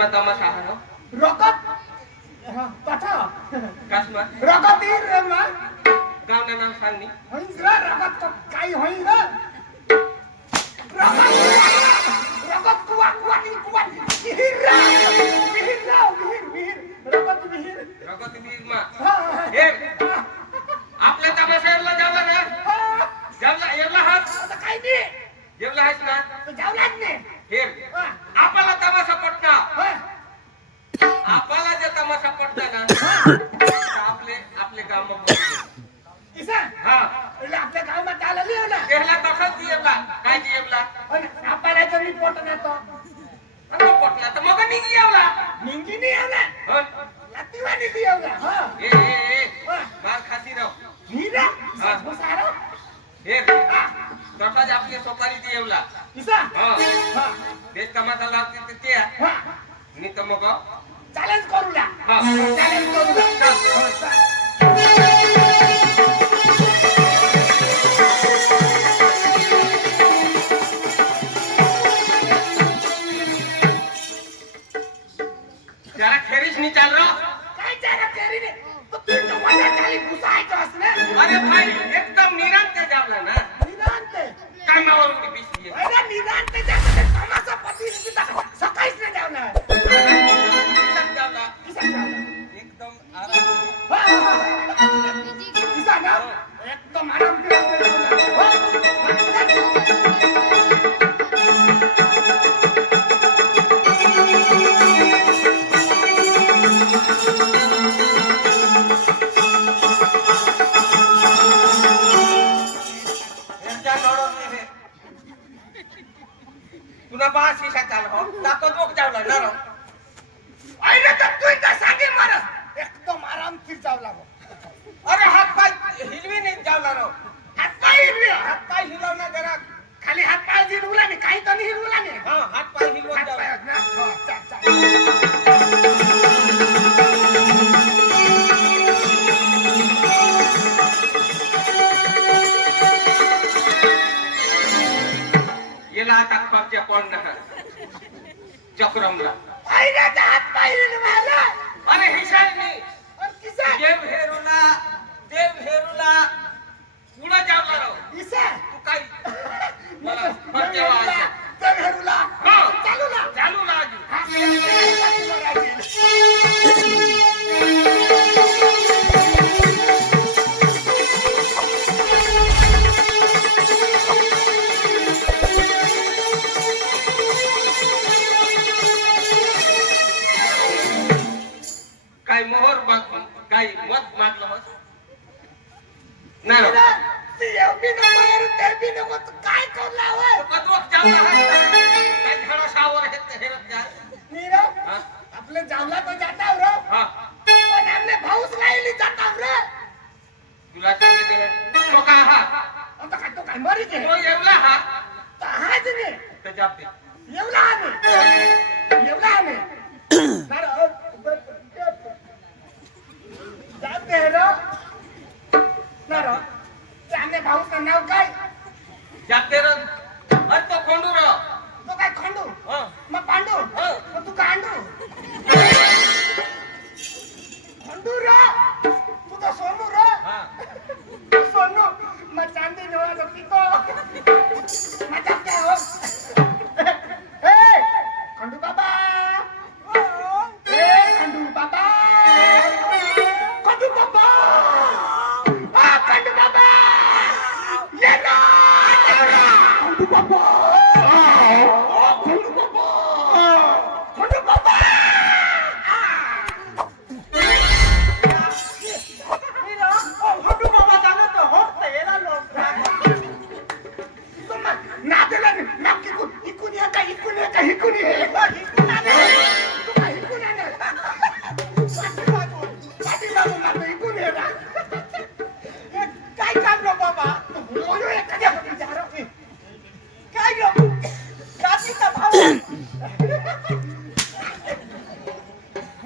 कसमा तमाशा हा हो रकत कथा कसमा रकत इ रे मा गाउँना नाम सांगनी होइन र रकत काई होइन रकत रकत कुवा कुवा नि कुवा हिर रकत मा हे आपल्या तमाशाला जावला ना जावला एवढा हात आता काय नाही एवढा हात ना तो जावलाच नाही हे आपला तमाशा पटना आपला जे तमाशा पटना ना आपले गावामध्ये इसा हा એટલે આપણે ગામમાં ચાલે લેવલા પહેલા તખત દીએલા काय દીएला અને આપણા જમી પોટના તો અને પોટલા તો મગ ની દીएला નિંગી ની આવલા હો લતીવાની દીએલા હા ए मार खाती रहो नीरा सारो हे तसा ज आपली सोपारी દીएला इसा हां हां देश तमाशा लागते ते हां नी तो मग चॅलेंज करूला हां चॅलेंज करूला जरा खेरीच नहीं चल रहा काय जरा केरी ने तो तू तो वजा चाली घुसायचं असने अरे भाई एकदम निरंत जावला ना निदांत कामावर की बिसली अरे निदांत जाते तमाशा पती सकाळीच नाही जावणार सब जावला किसा जावला एकदम आराम किसा ना एकदम आराम करत तुला बास शिशा चाल हो ताकद वक जावला ना रो आईने तर तू इथं सांगे मारस एकदम आराम फिर जावला अरे हात पाय हिलवी नाही जावला रो हात पाय हिरवी हात पाय हिलव ना जरा खाली हात पाय हिरवला नाही काही तर हिरवला नाही हां हात पाय हिलव हात जावला पाय ना हो चाल येला आता पक्षे कोण ना चक्रमला आईने तर हात पाय हिरवला अरे हिशाल नाही और किसा देव हेरुला पुढे जावला रो इसा तू काय मला पक्षे वाजा तर हिरवला चालू लाजू काय मोहर माग काय मत मागलं बस नाही ती एवढी नको ते बी नको तू काय करला होय कदवक जावला काय झाडा शावर हेरत जा नीरव हां आपले जावला तो जाता रो हां पण हमने भाऊस लाईली जाता रे तुला सांगितलं तो का हा आता काय तो काय मरी के तो एवढा हा तर हाच ने त्याच्या एवढा आम्ही जाते रो ना रो त्याने भाऊस नाव काय जाते रे अरे तो खोंडू रो तो काय खंडू हां मग पांडू मग तू गांडू खंडू रो तू तो सोनू रो हां सोनू मग चांदी नवा तो पिको मजा क्या हो ए खंडू बाबा ए खंडू बाबा खंडू बाबा आ खंडू बाबा ये ना खंडू बाबा खंडू बाबा खंडू बाबा काय काम रो बाबा एखाद्या काय रो जातीचा भाव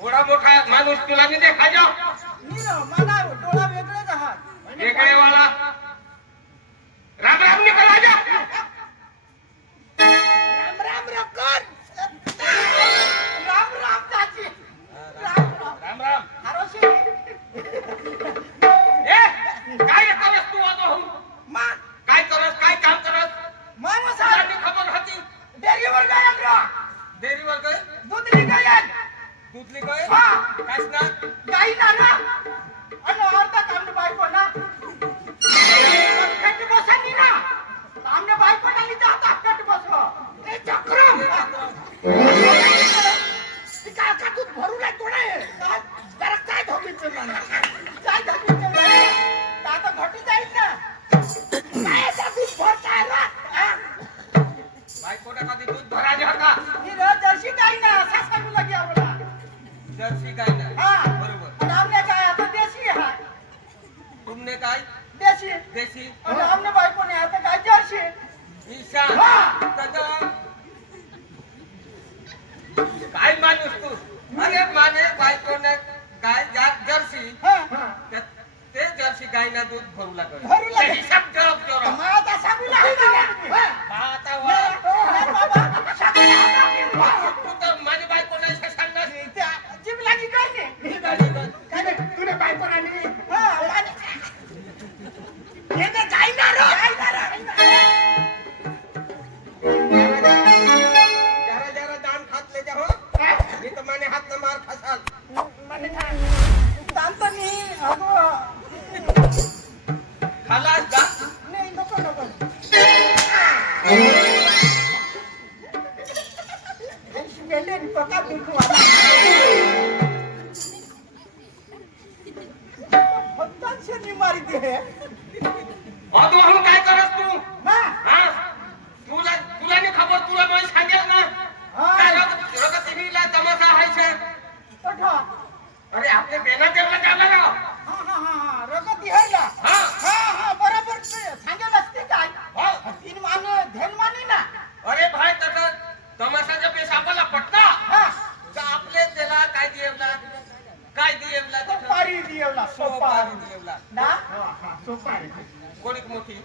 थोडा मोठा माणूस तुला नाही देखा जाओ नीरो मला डोळा वेगळेच आहात वेगळे वाला राम राम निकल आजा राम राम रकर राम राम दूधली काय हा. काच ना गाई ना ना आणि अर्धा कामने बायको ना कट बसली ना कामने बायको ना जाता कट बसलो ए चक्रम ती काय का दूध भरू नाही कोणे जरा काय धोकी पेला काय धोकी पेला आता घटी जाईल ना काय त्या दूध भरताय ना बायकोटा कधी दूध भरायचे होता ही जर्सी गाई ना असा सांगू लागे आम्हाला जर्सी गाय ना हा बरोबर आणि आमने काय आता देशी हा तुमने काय देशी देशी आणि आमने बायको ने आता काय जर्सी ईशा हा. तदा काय माणूस तू अरे माने बायकोने गाय जात जर्सी हा ते जर्सी गायला दूध भरू लागल भरू लागल. हिसाब जॉब जोरा आता सांगू लागे आता वा बाबा सांगू लागे तू तर माझी बायको नाही सांगणार जीभ लागी काय नाही काय नाही तुने बायको नाही हे तर जाईना जरा जरा दान खात ले जाओ मी तर माने हात न मार खासाल म्हणजे चालतं नाही अगो खालास दा नाही नको नको गेले पका दुखवाला फक्त शनी मारी दे अदो हम काय करस तू ना हा तुला तुला नाही खबर तुला मी सांगेल ना काय रोग टीव्हीला तमाशा आहे छे पठा अरे आपले बेना देवला जावला ना हा रगत दिहायला हा बरोबर सांगेल असते काय हो तीन मान धेन मानी ना अरे भाई तसं तमाशाच्या पेश आपल्याला पटता हा तर आपले त्याला काय देवला सोपारी दिवला सोपारी देवला ना सोपारी कोणीक मोठी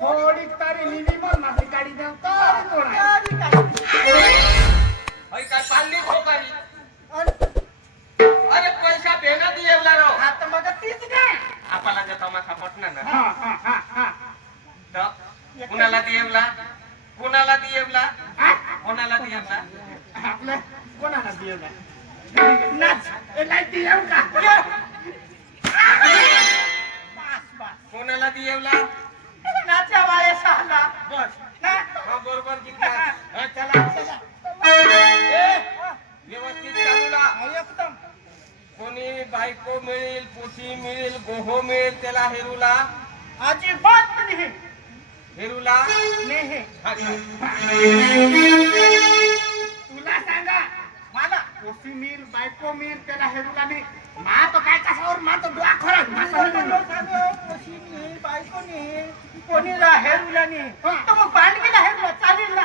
थोडी तारी निवी मन माझी गाडी देव हई काय पाल्ली सोपारी अरे पैसा बेना देवला रो आता मग तीच ना आपल्याला जे तमाशा पटणार ना तर कुणाला देवला कुणाला देवला कोणाला देवला आपलं कोणाला दिवला नाच लाईट देऊ का बस बस कोणाला देवला नाच्या वाळे सहाला बस ना हा बरोबर जिंकला हा चला चला व्यवस्थित चालूला एकदम कोणी बायको मिळेल पोटी मिळेल गोहो मिळेल त्याला हेरूला अजिबात नाही हेरूला नाही हा, तुला सांगा मला कोसी मिल बायको मिल त्याला हेरूला नाही मा तो काय कशावर मा तो डोळा खरं कोसी मिल बायको नाही कोणीला हेरूला नाही तर मग बांडगीला हेरूला चालेल ना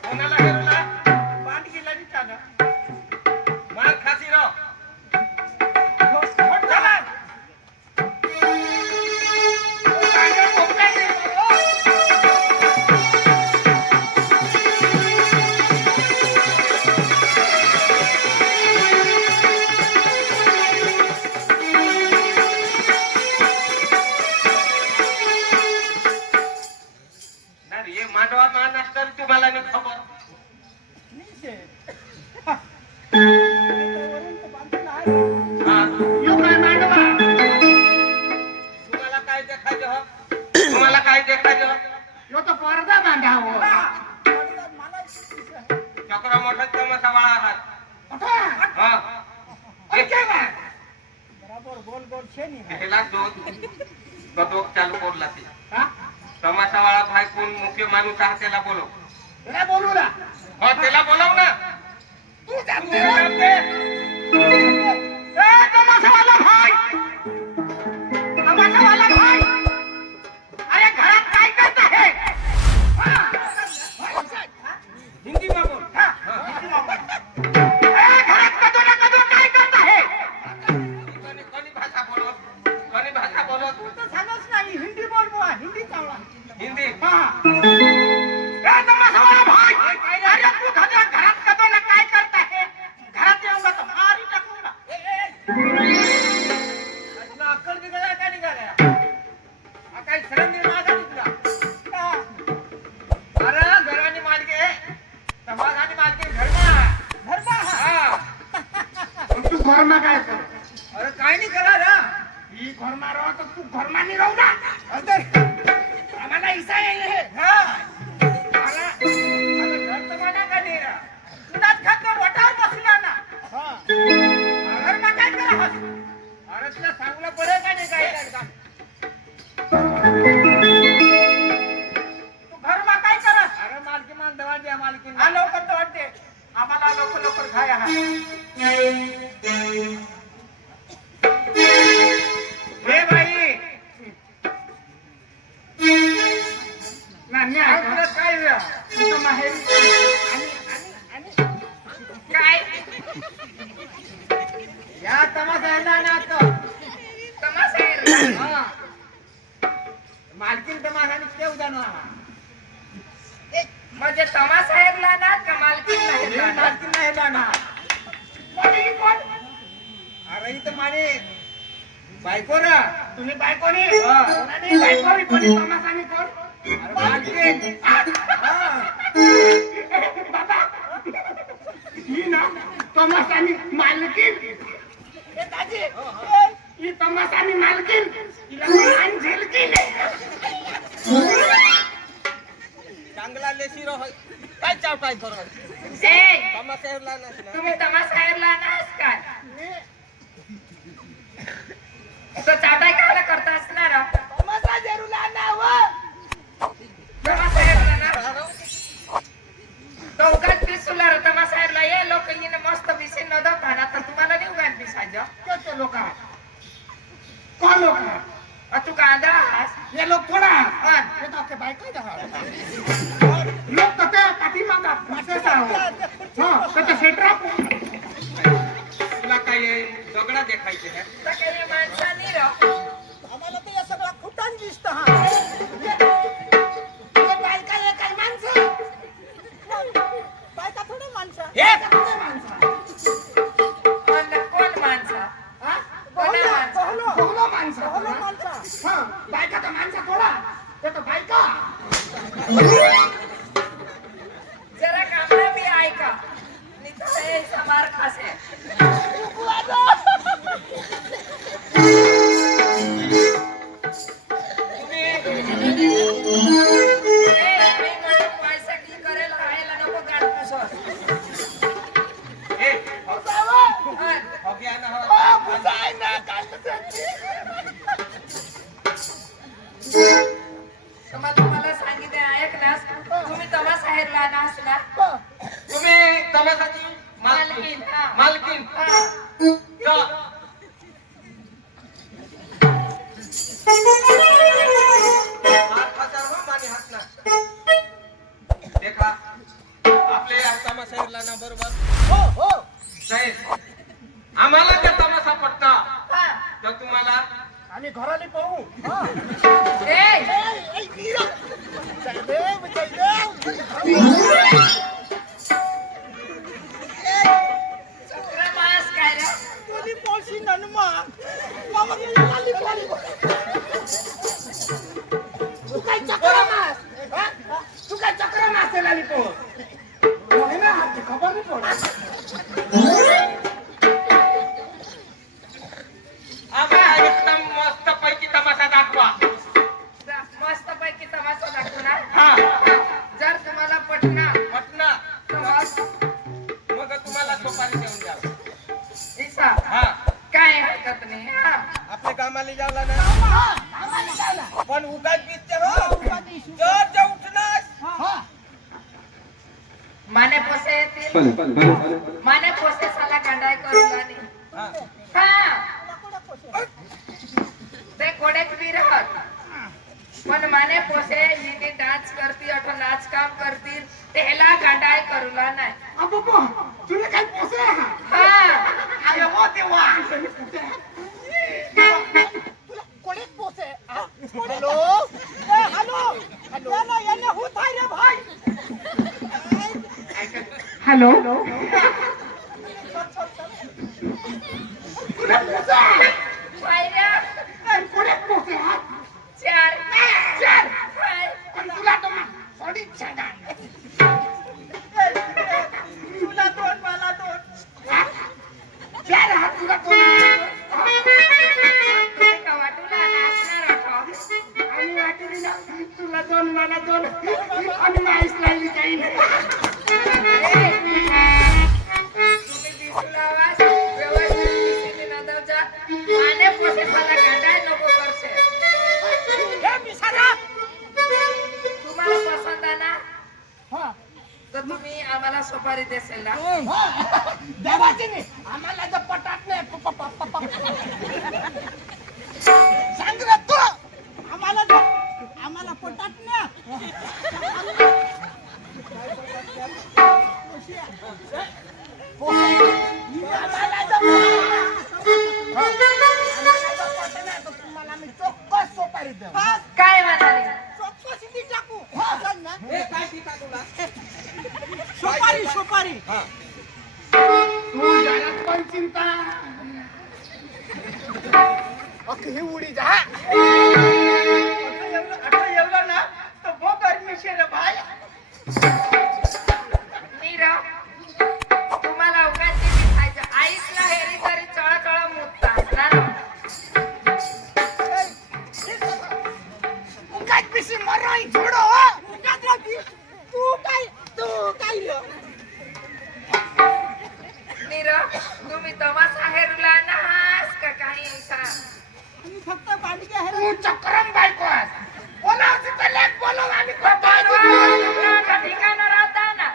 कोणाला हेरूला बांडगीला नाही चालत मार खासी रो चला नाही हे मांडवा महाराष्ट्र तुम्हाला नाही खबर हा तुम्हाला काय देखायचं हो तुम्हाला काय देखायचं पडदा बांधावं चक्र मोठा तमाशा वाळा आहात हा बराबर गोल गोल शेनी ह्याला दोन चालू कोरला ते तमाशा वाळा भाई कोण मुख्य माणूस आहे त्याला बोलव त्याला बोलू ना हो त्याला बोलव ना तू जाते तमाशावाला भाई तमाशावाला भाई अरे घरात काय करत आहे हिंदी में बोल घरात कदो ना कदो काय करत आहे कोणी भाषा बोलत तू तर सांगच नाही हिंदी बोल बुवा हिंदी चावला हिंदी तमाशावाला भाई अरे तू घरात कदो ना काय करत आहे घरात येऊन जातो मारी टाकून अक्कल निघाला का निघाला काय सरंदी माझा निघला धान्य आहे का? काय तुझं माहेरी आणि काय या तमाशाला ना आता तमाशा आहे? हा मालकीन तमाशाने केव जाणार म्हणजे तमाशा हेरला ना का मालकीन हेरला ना? मालकीन नाही जाणार कोणी कोण? अरे इथं माने बायको ना तुम्ही बायकोनी हा. कोणाने बायकोनी कोणी तमाशाने कोण? अरे मालकीन हा बाबा ही ना तमाशानी मालकीन हे दाजी ही तमाशानी मालकीन हिला मान झेलकीन चांगला लेशी रह काय चावटाय करो ए तमाशेरला ना तुम्ही तमाशा हेरला नास काय तो चाटाय काला करता असणार तमाशा जरूला ना व तमाशा हेरला ना तो उगाच पिसुला तमाशा हेरला ये लोक येणे मस्त पिसे न दवताना तर तुम्हाला नाही उगाच पिसायचं किती लोक कोण लोक तू कांदा हास हे लोक थोडा हा. हे तो के बायको दा लोक तो ते पाठी मागा मासे साव हा तो ते सेट्रा तुला काय दगडा देखायचे है तर काही माणसानी राव आम्हाला ते या सगळा खुटान दिसत हा हे बायका हे काय माणसं बायका थोडे माणसं हे थोडे माणसं कोण माणसा हा कोणा माणसा? बोलो माणसं हा बायका तर माणसं थोडा ते तर बायका जरा कामला बी ऐका निघाले समार खासे पैसा की करेल राहायला नको गाड पुसत ए हा. हगे ना हो बुजाय ना तुम्हाला सांगितले ऐक नास तुम्ही तमाशा हेरला नास ना तुम्ही तमाशाची मालकीन हा. मालकीन हा. तो हात हजार हो माने हात ना देखा आपले या तमाशाला ना बरोबर हो हो साहेब आम्हाला का तमाशा पटता हा. तर तुम्हाला आम्ही घराली पाहू हा ए ए वीरा जय देव चक्रमास काय रे तुझी पोळशी ननमा मामा लाली लाली तू काय चक्र मास तू काय चक्र मास लाली पो होय ना खबर नाही पडत आम्हाला एकदम मस्त पैकी तमाशा दाखवा मस्त पैकी तमाशा दाखवणार हा जर तुम्हाला पटना पटना तर मग तुम्हाला सोपारी देऊन द्या इसा हा काय हरकत नाही हा आपल्या कामाला जावला ना पण उगाच बीजते हो जर उठणार माने पोसे येतील माने पोसे साला कांडाय करून आणि हा हा ते कोडेक बी राहत पण माने पोसे हिने डान्स करती अथवा नाच काम करतील त्याला गांडाय करूला नाही अबो तुला काय पोसे हा अरे हो देवा तुला कोणी पोसे हॅलो हॅलो हॅलो याने होत आहे रे भाई हॅलो तुला पोसे पायऱ्या कोणी पोसे चार चार हाय. पण तुला तो सॉरी छाडा तुला दोन मला दोन चार हात तुला दोन तुम्ही का वाटूला नाचणार आठव आणि वाटली ना तुला दोन मला दोन आणि माहीत लागली काही नाही तुम्ही दिसूला आवाज व्यवस्थित दिसेने ना दवजा माने पोसे साला गांडाय नको करसे हे मिसारा तुम्हाला पसंत आहे ना हा तर तुम्ही आम्हाला सुपारी देसेल ना देवाची नाही आम्हाला जर पटात नाही सांग रे तू आम्हाला पटात नाही तुम्हाला मी चोक्कस सोपारी देऊ काय म्हणाले चोक्कस ती टाकू असं ना हे काय टीका तुला सुपारी सुपारी हा तू जरा पण चिंता ही उडी जा आता एवढं ना तर वो गरमी रे भाई नीरव तुम्हाला उगाच किती खायचं आईच ना हेरी तरी चळचळ मुततात ना काय पिशी मराई छोडो तू काय नीरव तुम्ही तमाशा हेरला नास का काही ऐसा मी फक्त पाणी काय तू चक्रम बायको बोलाव तिथं लेख बोलाव आम्ही ठिकाणा राहता ना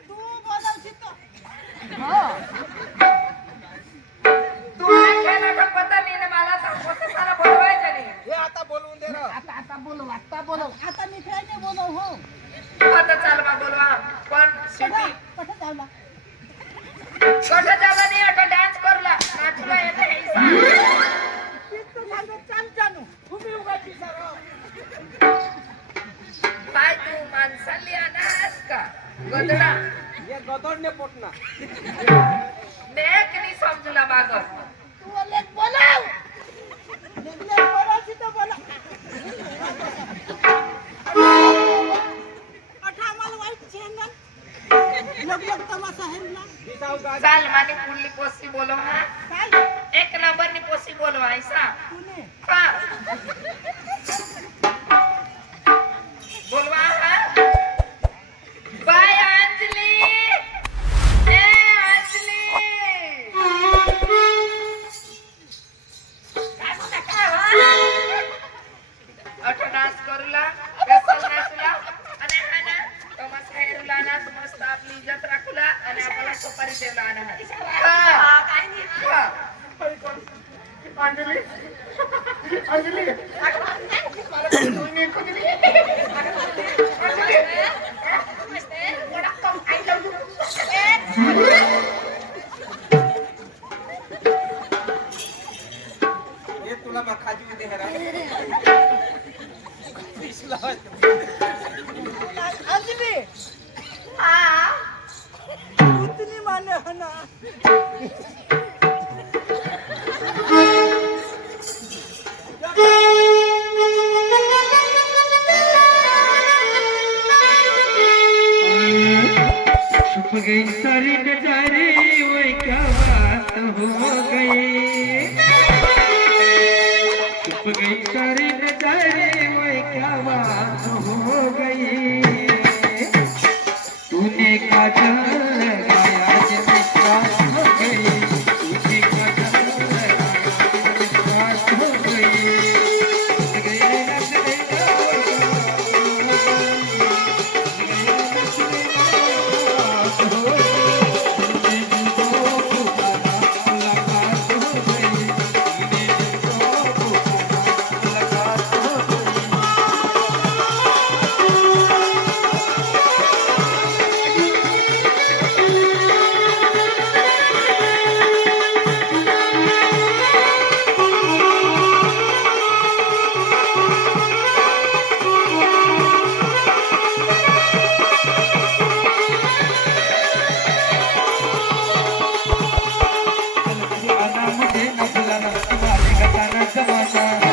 तू बोलावशील तू खेळला का पता नाही ना मला तर कसं सारा बोलवायचं नाही हे आता बोलवून दे ना आता बोलव आता मी खेळणे बोलव हो आता चाल बा बोलवा पण सिटी कुठं जावला छोटा जागा नाही आता डान्स करला नाचला येते ऐसा तू सांग चाल जानू तुम्ही उगाची सर काय तू माणसाली अनास का गदडा हे गदडने पोटना नेक नाही समजला माग तू लेख बोलाव लेख बोलावशी तर बोला अठा मला वाईट चेंगन लग तमाशा है ना चाल माने पुल्ली पोसी बोलो हा काय एक नंबर नी पोसी बोलो ऐसा तूने हा बोलवा हा बाय अंजली ए अंजली अठ डान्स करूला बेसल नाचला आणि हा ना तमाशा हेरला ना मस्त आपली इज्जत राखूला आणि आपल्याला सुपारी देला आणि हा काय नाही अंजली अंजली तुम्ही कुठली हे तुला मग खाजी दे हेरा अंजली हा उतनी माने है ना छुप गई सारी नजारे वो क्या बात हो गई छुप गई सारी नजारे वो क्या बात हो गई तूने काजल लगाया जब विश्वास हो गई तूने काजल लगाया जब विश्वास हो गई मध्ये नसला नसला गाताना जमाना